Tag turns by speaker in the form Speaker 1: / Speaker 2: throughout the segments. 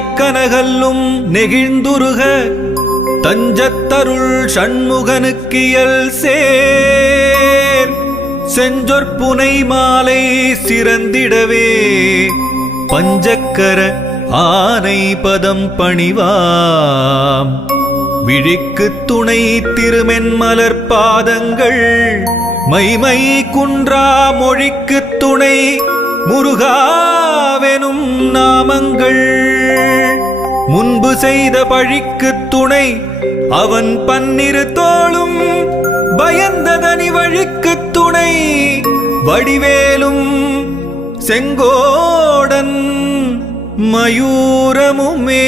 Speaker 1: கனகல்லும் நெகிழ்ந்துருக தஞ்சத்தருள் சண்முகனுக்கியல் சேர். செஞ்சொற்புனை மாலை சிறந்திடவே பஞ்சக்கர ஆனை பதம் பணிவாம். விழிக்கு துணை திருமென்மலர் பாதங்கள் மைமை குன்றா மொழிக்கு துணை முருகாவெனும் நாமங்கள். முன்பு செய்த பழிக்கு துணை அவன் பன்னிரு தோளும் பயந்ததனி வழிக்கு துணை வடிவேலும் செங்கோடன் மயூரமுமே.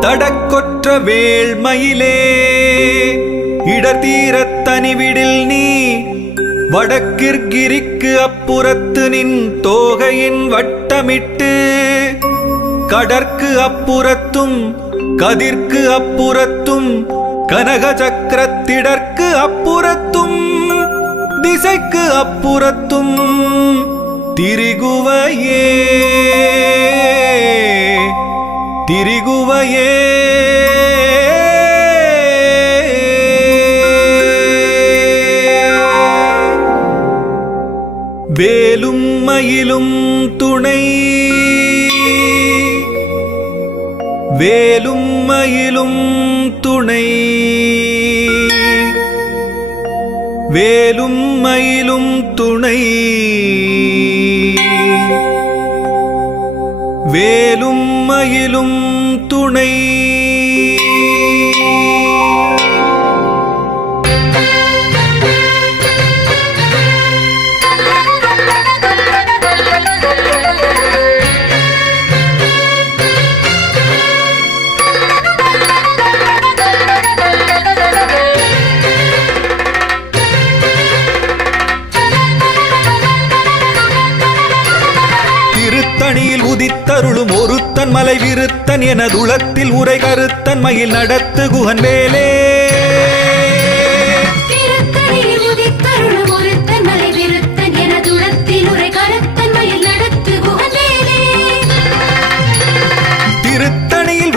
Speaker 1: தடக்கொற்ற வேள்மயிலே இடத்தீரத் தனிவிடில் நீ. வடக்கிற்கிரிக்கு அப்புறத்து நின் தோகையின் வட்டமிட்டு. கடற்கு அப்புறத்தும் கதிர்க்கு அப்புறத்தும் கனக சக்கரத்திடற்கு அப்புறத்தும் திசைக்கு அப்புறத்தும் திரிகுவையே திரிகுவையே. வேலும் துணை. வேலும் மயிலும் துணை. வேலும் மயிலும் துணை. வேலும் மயிலும் துணை. மலை விருத்தன் எனதுளத்தில் உரை கருத்தன் மயில் நடத்து குகன் வேலே
Speaker 2: உதித்தருளும் ஒருத்தன் மலை விருத்தன் எனதுளத்தில் உரை கருத்தன் மயில் நடத்து குகவேலே.
Speaker 1: திருத்தணியில்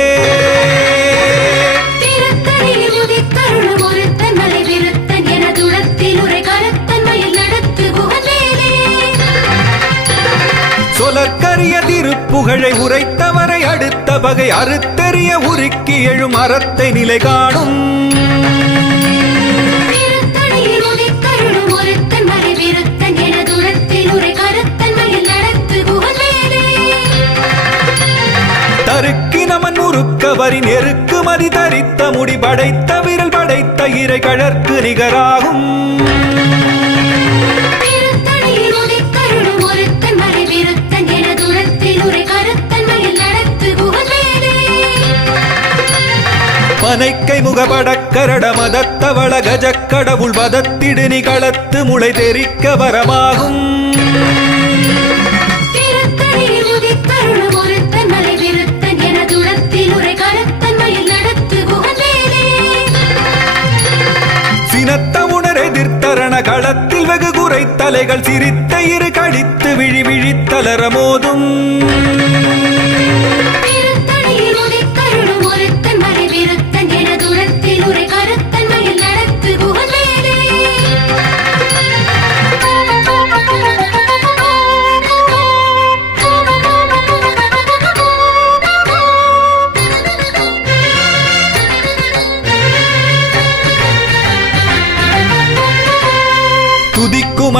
Speaker 1: திருப்புகழை உரைத்தவரை அடுத்த பகை அறுத்தெறிய உருக்கி எழும் அறத்தை நிலை காணும். தருக்கினமன் முறுக்கவரின் எருக்கு மதி தரித்த முடி படைத்த விரல் படைத்த இறை கழற்கு நிகராகும். பனைக்கை முகபடக்கரட மதத்தவள கஜக்கடவுள் வதத்திடு நிகளத்து முளை தெரிக்க வரமாகும். சினத்த உணர் எதிர்த்தரண களத்தில் வெகு குறை தலைகள் சிரித்த இரு கழித்து விழி விழித்தலர மோதும்.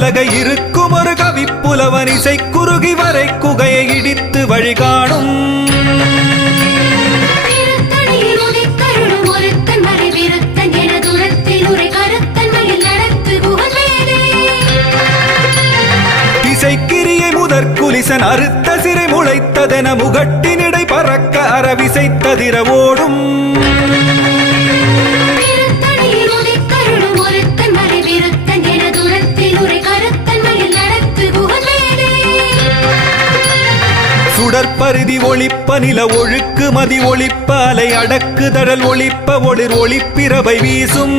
Speaker 1: பலகை இருக்கும் ஒரு கவிப்புலவன் இசை குறுகி வரை குகையை இடித்து வழிகாணும் திசைக்கிரியை முதற் குலிசன் அறுத்த சிறை முளைத்ததென முகட்டினிடை பறக்க அறவிசைத்ததிர ஓடும். கடற்பருதி ஒளிப்ப நில ஒழுக்கு மதி ஒளிப்ப அலை அடக்கு தடல் ஒளிப்ப ஒளிர் ஒளிப்பிரவை வீசும்.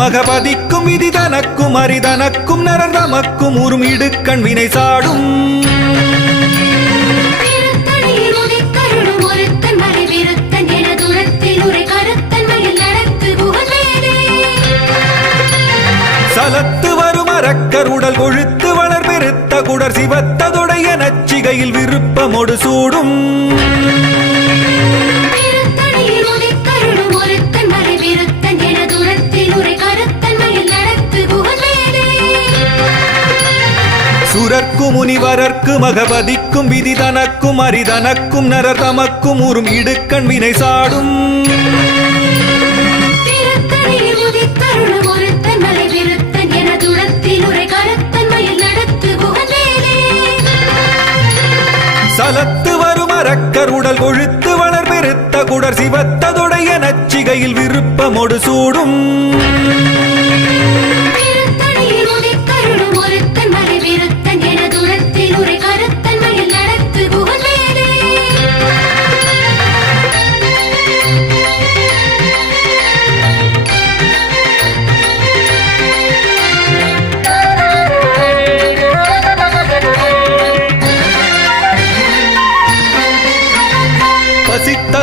Speaker 1: அகபதிக்கும் விதி தனக்கும் அரிதனக்கும் நரர் தமக்கும் உறும் இடுக்கண் வினை சாடும் சலத்து வரும் அரக்கர் உடல் கொழுத்து வளர் பெருத்த குடர் சிவத்ததொடைய நச்சிகையில் விருப்பமொடு சூடும். குரற்கும் முனிவரர்க்கும் மகபதிக்கும் விதி தனக்கும் அரிதனக்கும் நரர் தமக்கும் உறும் இடுக்கண் வினை சாடும்.
Speaker 2: சலத்து வரும் அரக்கர் உடல் கொழுத்து வளர் பெருத்த குடர் சிவத்ததுடைய நச்சிகையில் விருப்பமோடு சூடும்.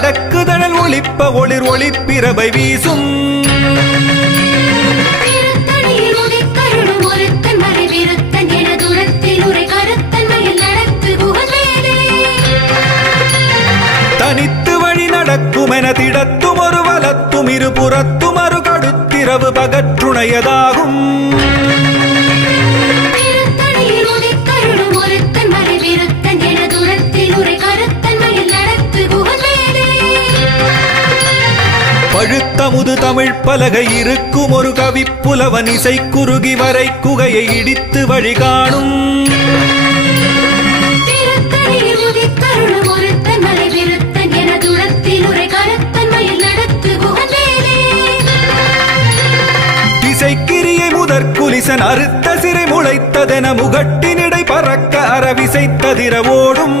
Speaker 1: அடக்குதழல் ஒளிப்ப ஒளிர் ஒளிப்பிரபை வீசும். தனித்து வழி நடக்கும் என திடத்தும் ஒரு வலத்தும் இருபுறத்தும் அரு கடுத்திரவு பகற்றுணையதாகும் தமிழ் பலகை இருக்கும் ஒரு கவிப்புலவன் இசை குறுகி வரை குகையை இடித்து வழி காணும்.
Speaker 2: திருத்தணியில் உதித்தருளும் ஒருத்தன் மலை விருத்தன் என துரத்தில் உரை கருத்தன் மயில் நடத்து குகவேலே
Speaker 1: திசைக்கிரியை முதற் குலிசன் அறுத்த சிறை முளைத்ததென முகட்டினிடை பறக்க அரவிசைத்ததிர ஓடும்.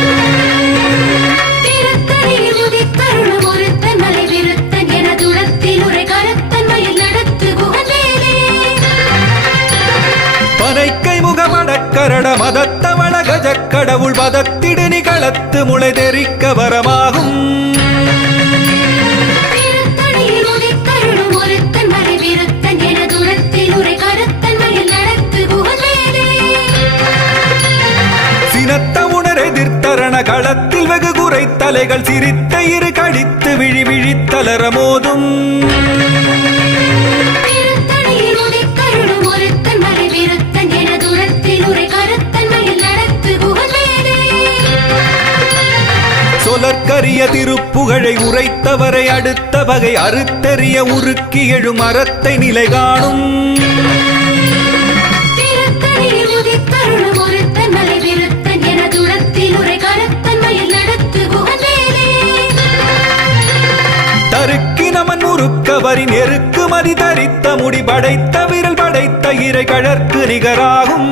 Speaker 1: முகமடக்கரட மதத்தவள கஜக்கடவுள் பதத்திடு நிகளத்து முளை தெரிக்க வரமாகும். சினத்த உணர் எதிர்த்தரண களத்தில் வெகு குறை தலைகள் சிரித்த இரு கடித்து விழி விழித்தலர மோதும். திருப்புகழை உரைத்தவரை அடுத்த வகை அறுத்தெறிய உருக்கி எழும் அறத்தை நிலை காணும். தருக்கினமன் உருக்கவரி நெருக்கு மதி தரித்த முடி படைத்த விரல் படைத்த இறை கழற்கு நிகராகும்.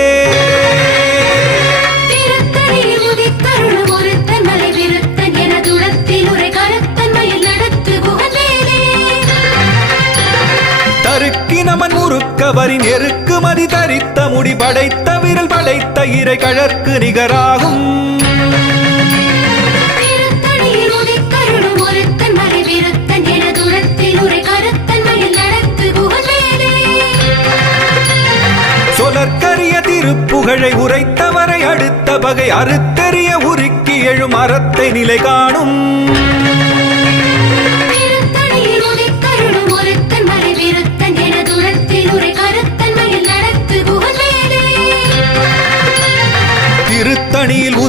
Speaker 1: தருக்கினமன் முறுக்கவரின் எருக்கு மதி தரித்த முடி படைத்த விரல் படைத்த இறை கழற்கு நிகராகும். சொலற்கரிய திருப்புகழை உரைத்தவரை அடுத்த பகை அறுத்தெறிய உருக்கி எழும் அறத்தை நிலை காணும்.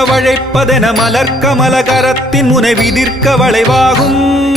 Speaker 1: உணவழைப்பதென மலர் முனை விதிர்க்க வளைவாகும்.